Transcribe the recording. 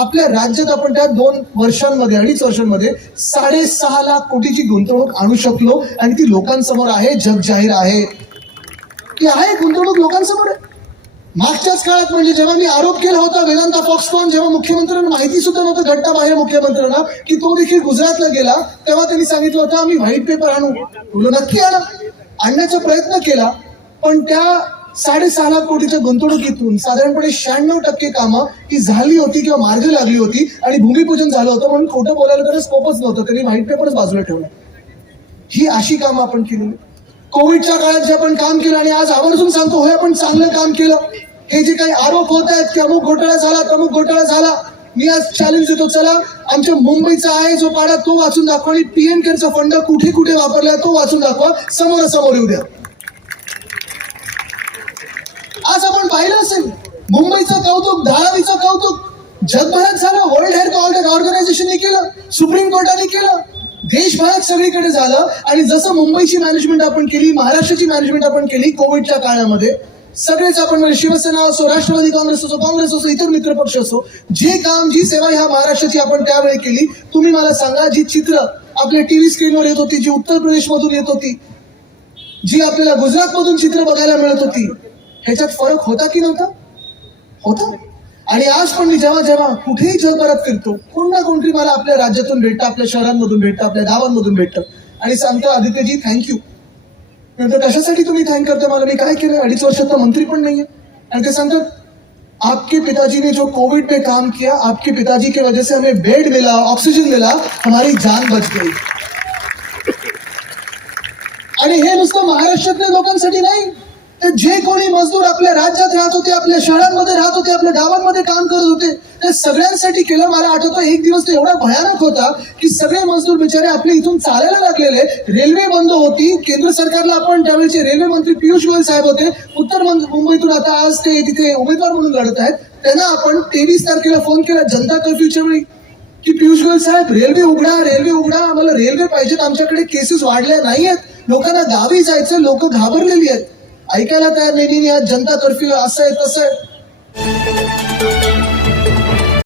आपल्या राज्यात आपण त्या 2-2.5 वर्षांमध्ये 6.5 लाख कोटीची गुंतवणूक आणू शकलो आणि ती लोकांसमोर आहे, जग जाहीर आहे. ती आहे गुंतवणूक लोकांसमोर आहे. मागच्याच काळात म्हणजे जेव्हा मी आरोप केला होता वेदांता फॉक्सकॉन, जेव्हा मुख्यमंत्र्यांना माहिती सुद्धा नव्हतं घटनाबाह्य मुख्यमंत्र्यांना की तो देखील गुजरातला गेला, तेव्हा त्यांनी सांगितलं होतं आम्ही व्हाईट पेपर आणू. बोललो नक्की आणण्याचा प्रयत्न केला, पण त्या 6.5 लाख कोटीच्या गुंतवणुकीतून साधारणपणे 96% कामं ही झाली होती किंवा मार्ग लागली होती आणि भूमिपूजन झालं होतं. म्हणून खोटं बोलायला तर स्कोपच नव्हतं, त्यांनी व्हाईट पेपरच बाजूला ठेवला. ही अशी कामं आपण केली. कोविडच्या काळात जे आपण काम केलं आणि आज आवर्जून सांगतो होय आपण चांगलं काम केलं. हे जे काही आरोप होत आहेत की अमुक घोटाळा झाला तमुक घोटाळा झाला, मी आज चॅलेंज देतो, चला आमच्या मुंबईचा आहे जो पाडा तो वाचून दाखवा आणि पीएम केअरचा फंड कुठे कुठे वापरलाय तो वाचून दाखवा, समोरासमोर येऊ द्या. आज आपण पाहिलं असेल मुंबईचं कौतुक, धारावीचं कौतुक जगभरात झालं, वर्ल्ड हेल्थ ऑर्गनायझेशनने केलं, सुप्रीम कोर्टाने केलं, देशभरात सगळीकडे झालं. आणि जसं मुंबईची मॅनेजमेंट आपण केली, महाराष्ट्राची मॅनेजमेंट आपण केली कोविडच्या काळामध्ये, सगळेच आपण म्हणजे शिवसेना असो, राष्ट्रवादी काँग्रेस असो, काँग्रेस असो, इतर मित्रपक्ष असो, जे काम जी सेवा ह्या महाराष्ट्राची आपण त्यावेळी केली, तुम्ही मला सांगा जी चित्र आपल्या टीव्ही स्क्रीनवर येत होती, जी उत्तर प्रदेशमधून येत होती, जी आपल्याला गुजरातमधून चित्र बघायला मिळत होती, ह्याच्यात फरक होता की नव्हता? होता. आणि आज पण मी जेव्हा जेव्हा कुठेही जगभरात फिरतो, कोण ना कोणतरी मला आपल्या राज्यातून भेटतं, आपल्या शहरांमधून भेटतं, आपल्या गावांमधून भेटतं आणि सांगतो आदित्यजी थँक्यू. नंतर कशासाठी तुम्ही थँक करता मला, मी काय केलं, 2.5 वर्षात मंत्री पण नाहीये. आणि ते सांगतात आपके पिताजी ने जो कोविड में काम किया, आपके पिताजी की वजह से हमें बेड मिला, ऑक्सीजन मिला, हमारी जान बच गई. आणि हे नुसतं महाराष्ट्रातल्या लोकांसाठी नाही, तर जे कोणी मजदूर आपल्या राज्यात राहत होते, आपल्या शहरांमध्ये राहत होते, आपल्या गावांमध्ये काम करत होते, त्या सगळ्यांसाठी केलं. मला आठवतं एक दिवस तो एवढा भयानक होता की सगळे मजदूर बिचारे आपले इथून चालायला लागलेले, रेल्वे बंद होती. केंद्र सरकारला आपण त्यावेळेचे रेल्वे मंत्री पियुष गोयल साहेब होते, उत्तर मुंबईतून आता आज ते तिथे उमेदवार म्हणून लढत आहेत. त्यांना आपण 23 तारखेला फोन केला जनता कर्फ्यूच्या वेळी की पियुष गोयल साहेब रेल्वे उघडा, रेल्वे उघडा, आम्हाला रेल्वे पाहिजेत, आमच्याकडे केसेस वाढल्या नाहीयेत, लोकांना गावी जायचं, लोक घाबरलेली आहेत. ऐकायला तयार नाही. आज जनता कर्फ्यू असं आहे तसं आहे.